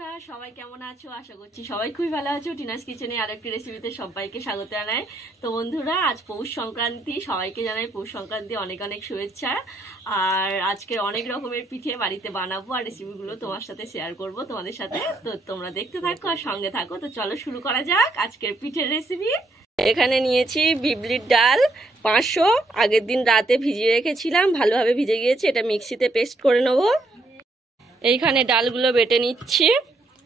বন্ধুরা সবাই কেমন আছো? আশা করছি সবাই খুবই ভালো আছো। টিনাস কিচেনে আরেকটি রেসিপিতে সবাইকে স্বাগত জানাই। তো বন্ধুরা আজ পৌষ সংক্রান্তি, সবাইকে জানাই পৌষ সংক্রান্তি অনেক অনেক শুভেচ্ছা। আর আজকে অনেক রকমের পিঠে বাড়িতে বানাবো আর রেসিপিগুলো তোমার সাথে শেয়ার করব তোমাদের সাথে। তো তোমরা দেখতে থাকো আর সঙ্গে থাকো। তো চলো শুরু করা যাক আজকের পিঠের রেসিপি। এখানে নিয়েছি বিউলির ডাল 500, আগের দিন রাতে ভিজিয়ে রেখেছিলাম, ভালোভাবে ভিজে গিয়েছে। এটা মিক্সিতে পেস্ট করে নেবো। এইখানে ডালগুলো বেটে নিচ্ছি।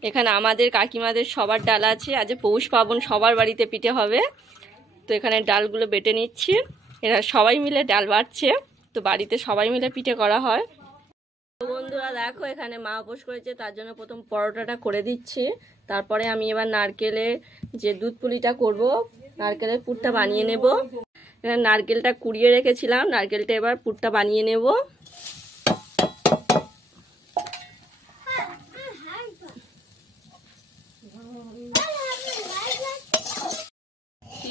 এখানে আমাদের কাকিমাদের সবার ডাল আছে, আজ পৌষ পার্বণ, সবার বাড়িতে পিঠে হবে। তো এখানে ডালগুলো বেটে নিচ্ছি। এরা সবাই মিলে ডাল বাটছে, তো বাড়িতে সবাই মিলে পিঠে করা হয়। তো বন্ধুরা দেখো, এখানে মা উপোস করেছে, তার জন্য প্রথম পরোটাটা করে দিচ্ছি। তারপরে আমি এবার নারকেলের যে দুধ পুলিটা করব, নারকেলের পুরটা বানিয়ে নেব। এখানে নারকেলটা কুড়িয়ে রেখেছিলাম, নারকেলটা এবার পুরটা বানিয়ে নেব।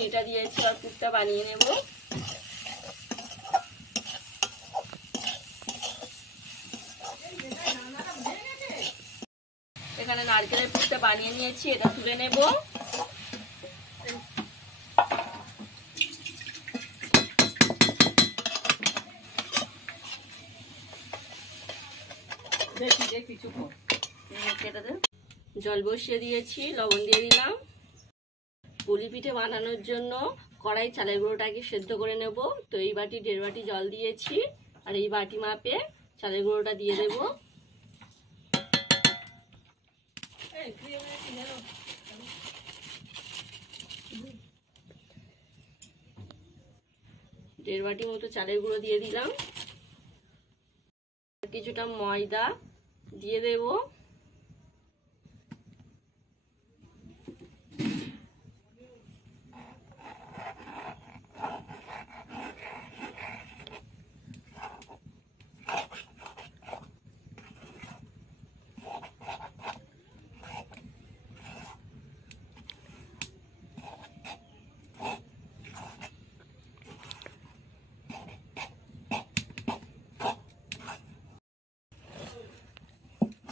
এটা দিয়েছি, আর পুরটা বানিয়ে নেব। এখানে নারকেলের পুরটা বানিয়ে নিয়েছি, এটা তুলে নেব। জল বসিয়ে দিয়েছি, লবণ দিয়ে দিলাম। পুলি পিঠে বানানোর জন্য কড়াই চালের গুঁড়োটাকে সেদ্ধ করে নেব। তো এই বাটি 1.5 বাটি জল দিয়েছি, আর এই বাটি মাপে চালের গুঁড়োটা দিয়ে দেব। দেড় বাটি মতো চালের গুঁড়ো দিয়ে দিলাম। কিছুটা ময়দা দিয়ে দেব।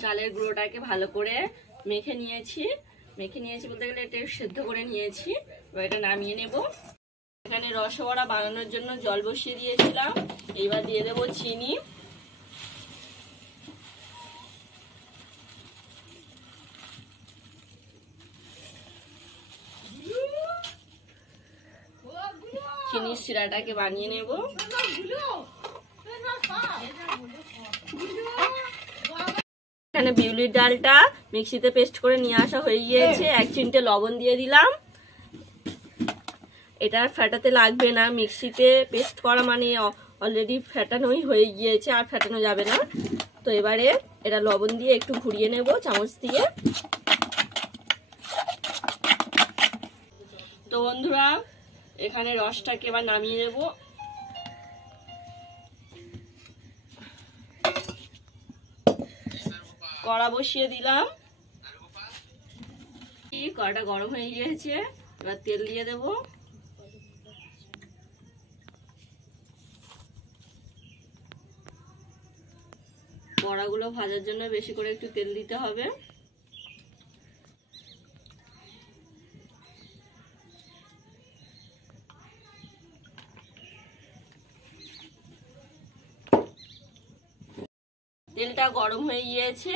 চালের গুঁড়োটাকে ভালো করে মেখে নিয়েছি বলতে গেলে এটা সেদ্ধ করে নিয়েছি। এবার এটা নামিয়ে নেব। এখানে রসবড়া বানানোর জন্য জল বসিয়ে দিয়েছিলাম, এইবার দিয়ে দেব চিনি। চিনির শিরাটাকে বানিয়ে নেব। এখানে বিউলির ডালটা মিক্সিতে পেস্ট করে নিয়ে আসা হয়ে গিয়েছে। 1 চিমটে লবণ দিয়ে দিলাম। এটা ফেটাতে লাগবে না, মিক্সিতে পেস্ট করা মানে অলরেডি ফেটানোই হয়ে গিয়েছে, আর ফেটানো যাবে না। তো এবারে এটা লবণ দিয়ে একটু ঘুরিয়ে নেব চামচ দিয়ে। তো বন্ধুরা এখানে রসটাকে এবার নামিয়ে নেব। কড়া বসিয়ে দিলাম, কড়াটা গরম হয়ে গিয়েছে। এবার তেল দিয়ে দেব। বড়াগুলো ভাজার জন্য বেশি করে একটু তেল দিতে হবে। তেলটা গরম হয়ে গিয়েছে,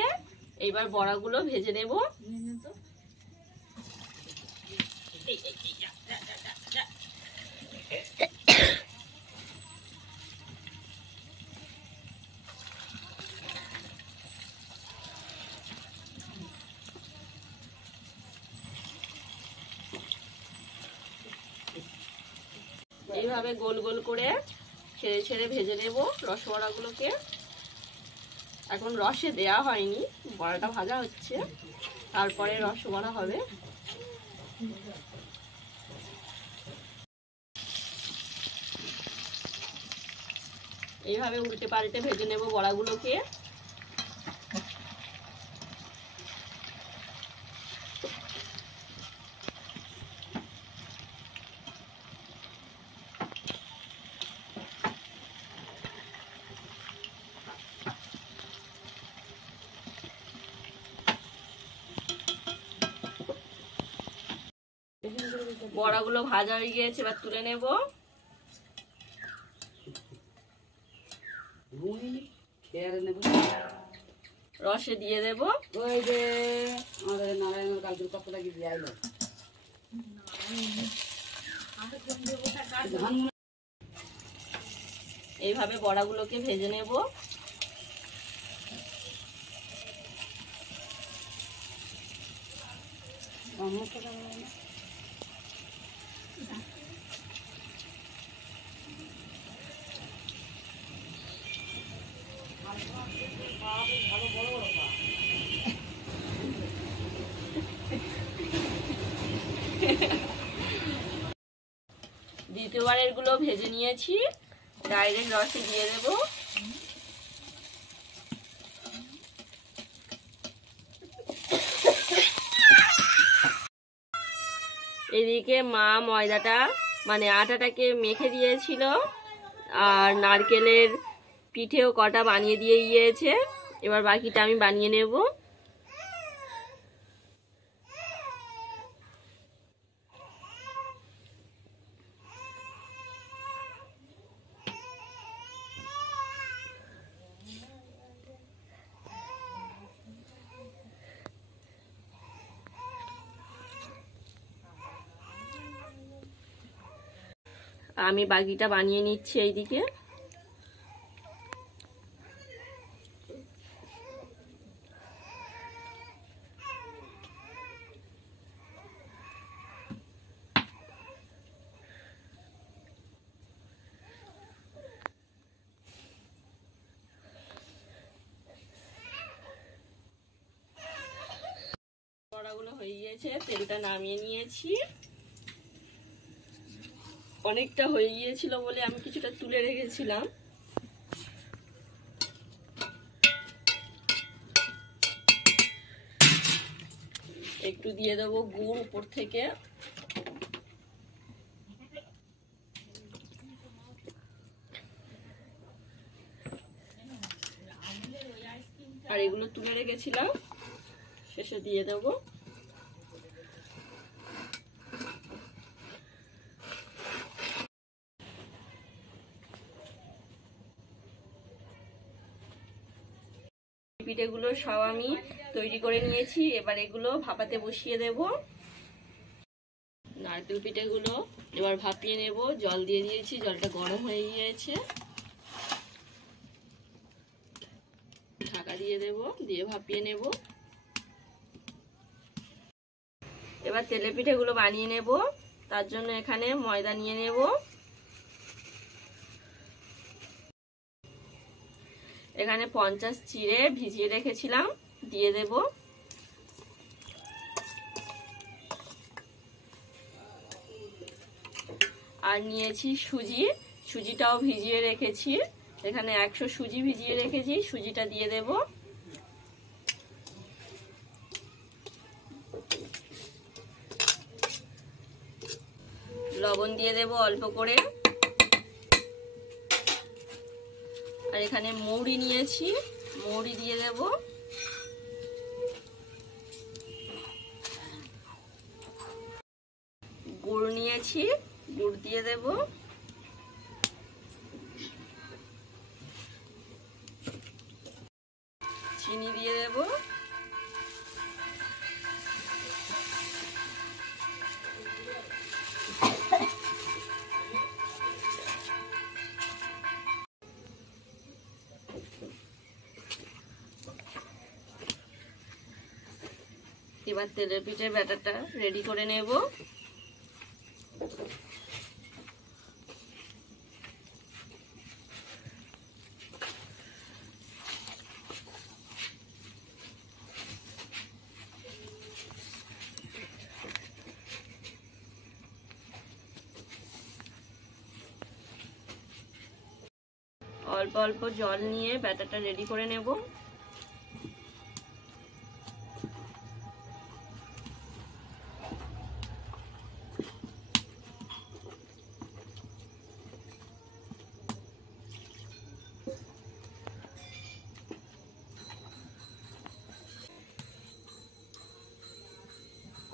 এবার বড়াগুলো ভেজে নেব। এইভাবে গোল গোল করে ছেড়ে ছেড়ে ভেজে নেব রসবড়াগুলোকে। এখন রসে দেয়া হয়নি, বড়াটা ভাজা হচ্ছে, তারপরে রসবড়া হবে। এইভাবে উল্টে পাল্টে ভেজে নেব বড়াগুলোকে। বড়াগুলো ভাজা হয়ে গিয়েছে, এবার তুলে নেব। রসে দিয়ে দেব। ওই যে আমাদের নারায়ণের কালকে কত লাগি দিয়ে আইলো। এইভাবে বড়াগুলোকে ভেজে নেব। দ্বিতীয়বারের গুলো ভেজে নিয়েছি, ডাইরেক্ট রসে দিয়ে দেব। এদিকে মা ময়দাটা মানে আটাটাকে মেখে দিয়েছিল, আর নারকেলের পিঠেও কটা বানিয়ে দিয়ে গিয়েছে। এবার বাকিটা আমি বানিয়ে নেব। আমি বাকিটা বানিয়ে নিচ্ছি এইদিকে। বড়াগুলো হয়ে গিয়েছে, তেলটা নামিয়ে নিয়েছি। অনেকটা হয়ে গিয়েছিল বলে আমি কিছুটা তুলে রেখেছিলাম। একটু দিয়ে দেবো গুড় উপর থেকে। আর এগুলো তুলে রেখেছিলাম, শেষে দিয়ে দেবো। পিঠেগুলো সব আমি তৈরি করে নিয়েছি, এবার এগুলো ভাপাতে বসিয়ে দেব। নারকেল পিঠেগুলো এবার ভাপিয়ে নেব। জল দিয়ে দিয়েছি, জলটা গরম হয়ে গিয়েছে। ঢাকা দিয়ে দেব, দিয়ে ভাপিয়ে নেব। এবার তেলে পিঠেগুলো বানিয়ে নেব। তার জন্য এখানে ময়দা নিয়ে নেব। এখানে 50 চিড়ে ভিজিয়ে রেখেছিলাম, দিয়ে দেব। আর নিয়েছি সুজি, সুজিটাও ভিজিয়ে রেখেছি। এখানে 100 সুজি ভিজিয়ে রেখেছি, সুজিটা দিয়ে দেব। লবণ দিয়ে দেব অল্প করে। আর এখানে মৌরি নিয়েছি, মৌরি দিয়ে দেব। গুড় নিয়েছি, গুড় দিয়ে দেব। চিনি দিয়ে দেব। এবার তেলের পিঠের ব্যাটারটা রেডি করে নেব। অল্প অল্প জল নিয়ে ব্যাটারটা রেডি করে নেব।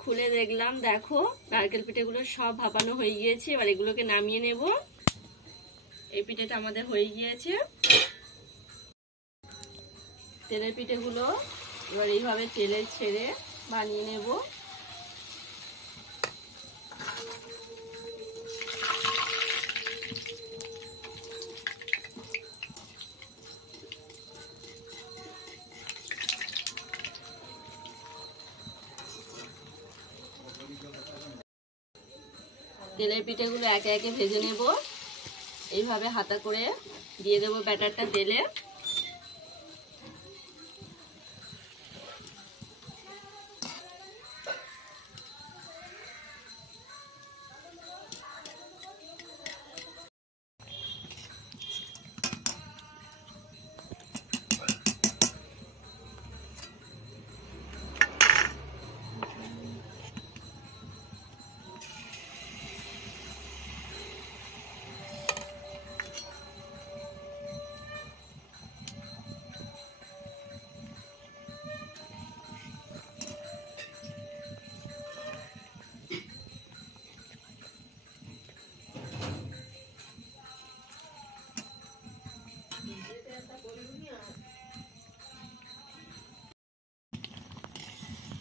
খুলে দেখলাম, দেখো নারকেল পিঠেগুলো সব ভাপানো হয়ে গিয়েছে। এবার এগুলোকে নামিয়ে নেব। এই পিঠেটা আমাদের হয়ে গিয়েছে। তেলের পিঠেগুলো এবার এইভাবে তেলে ছেড়ে বানিয়ে নেব। তেলের পিঠেগুলো একে একে ভেজে নেব। এইভাবে হাতা করে দিয়ে দেবো ব্যাটারটা তেলে।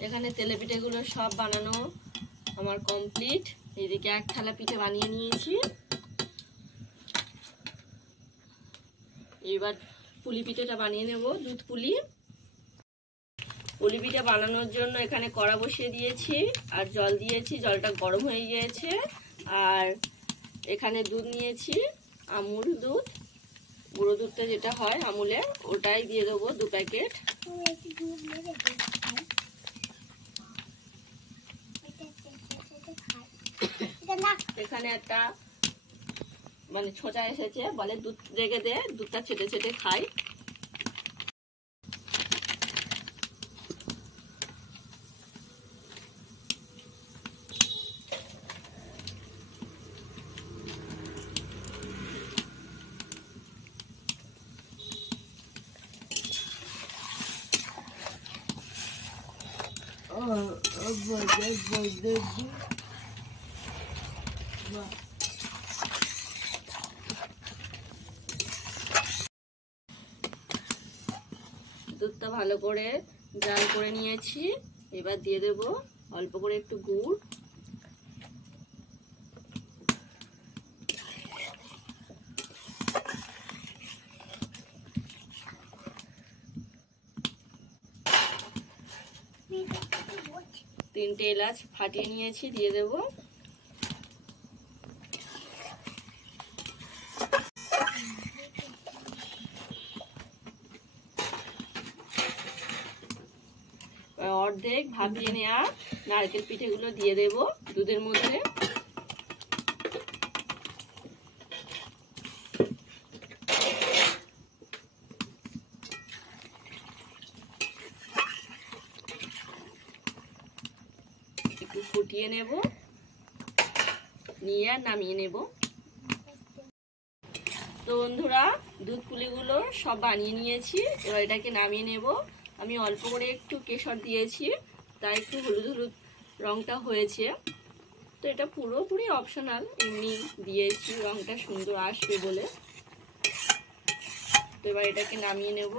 এখানে তেলে পিঠেগুলো সব বানানো আমার কমপ্লিট। এদিকে এক থালা পিঠে বানিয়ে নিয়েছি। এবার পুলি পিঠেটা বানিয়ে নেব, দুধ পুলি। পুলি পিঠে বানানোর জন্য এখানে কড়া বসিয়ে দিয়েছি আর জল দিয়েছি। জলটা গরম হয়ে গিয়েছে। আর এখানে দুধ নিয়েছি, আমুল দুধ, গুঁড়ো দুধটা যেটা হয় আমুলের, ওটাই দিয়ে দেবো 2 প্যাকেট। এখানে একটা মানে ছোঁচা এসেছে, বলে দুধ রেখে দে, দুধটা ছেটে ছেটে খাই। দুধটা ভালো করে জাল করে নিয়েছি। এবার দিয়ে দেব অল্প করে একটু গুড়। তিনটে এলাচ ফাটিয়ে নিয়েছি, দিয়ে দেব। অর্ধেক ভাপিয়ে নেওয়া নারকেল পিঠেগুলো দিয়ে দেব দুধের মধ্যে। একটু ফুটিয়ে নেব, নিয়ে আর নামিয়ে নেব। তো বন্ধুরা, দুধ পুলিগুলো সব বানিয়ে নিয়েছি। এবার এটাকে নামিয়ে নেব। আমি অল্প করে একটু কেশর দিয়েছি, তাই একটু হলুদ হলুদ রংটা হয়েছে। তো এটা পুরোপুরি অপশনাল, এমনি দিয়েছি রংটা সুন্দর আসবে বলে। তো এবার এটাকে নামিয়ে নেব।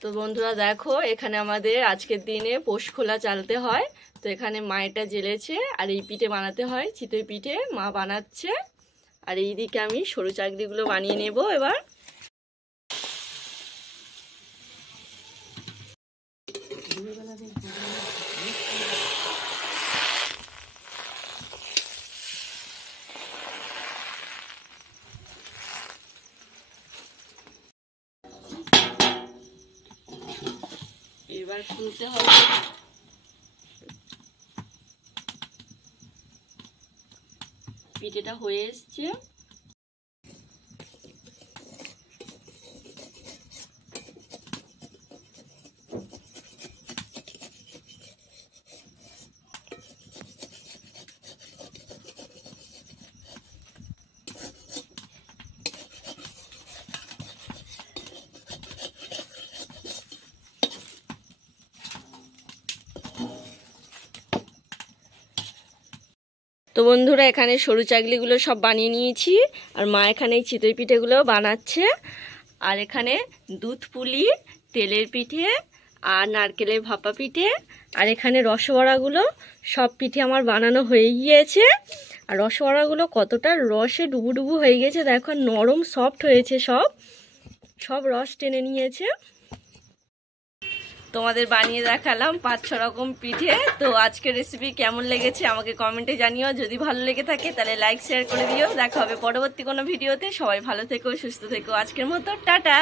তো বন্ধুরা দেখো, এখানে আমাদের আজকের দিনে পোষ খোলা চালতে হয়। তো এখানে মায়েরটা জ্বেলেছে আর এই পিঠে বানাতে হয়, চিতই পিঠে মা বানাচ্ছে। আর এইদিকে আমি সরু চাকরিগুলো বানিয়ে নেব। এবার এবার খুলতে হবে। পিঠেটা হয়ে এসছে। তো বন্ধুরা এখানে সরু চাকলিগুলো সব বানিয়ে নিয়েছি, আর মা এখানে এই চিতই পিঠেগুলো বানাচ্ছে। আর এখানে দুধ পুলি, তেলের পিঠে আর নারকেলের ভাপা পিঠে, আর এখানে রসবড়াগুলো, সব পিঠে আমার বানানো হয়ে গিয়েছে। আর রসবড়াগুলো কতটা রসে ডুবু হয়ে গেছে, দেখো নরম সফট হয়েছে, সব রস টেনে নিয়েছে। তোমাদের বানিয়ে দেখালাম 5-6 রকম পিঠে। তো আজকের রেসিপি কেমন লেগেছে আমাকে কমেন্টে জানিও। যদি ভালো লেগে থাকে তাহলে লাইক শেয়ার করে দিও। দেখা হবে পরবর্তী কোনো ভিডিওতে। সবাই ভালো থেকো, সুস্থ থেকো। আজকের মতো টাটা।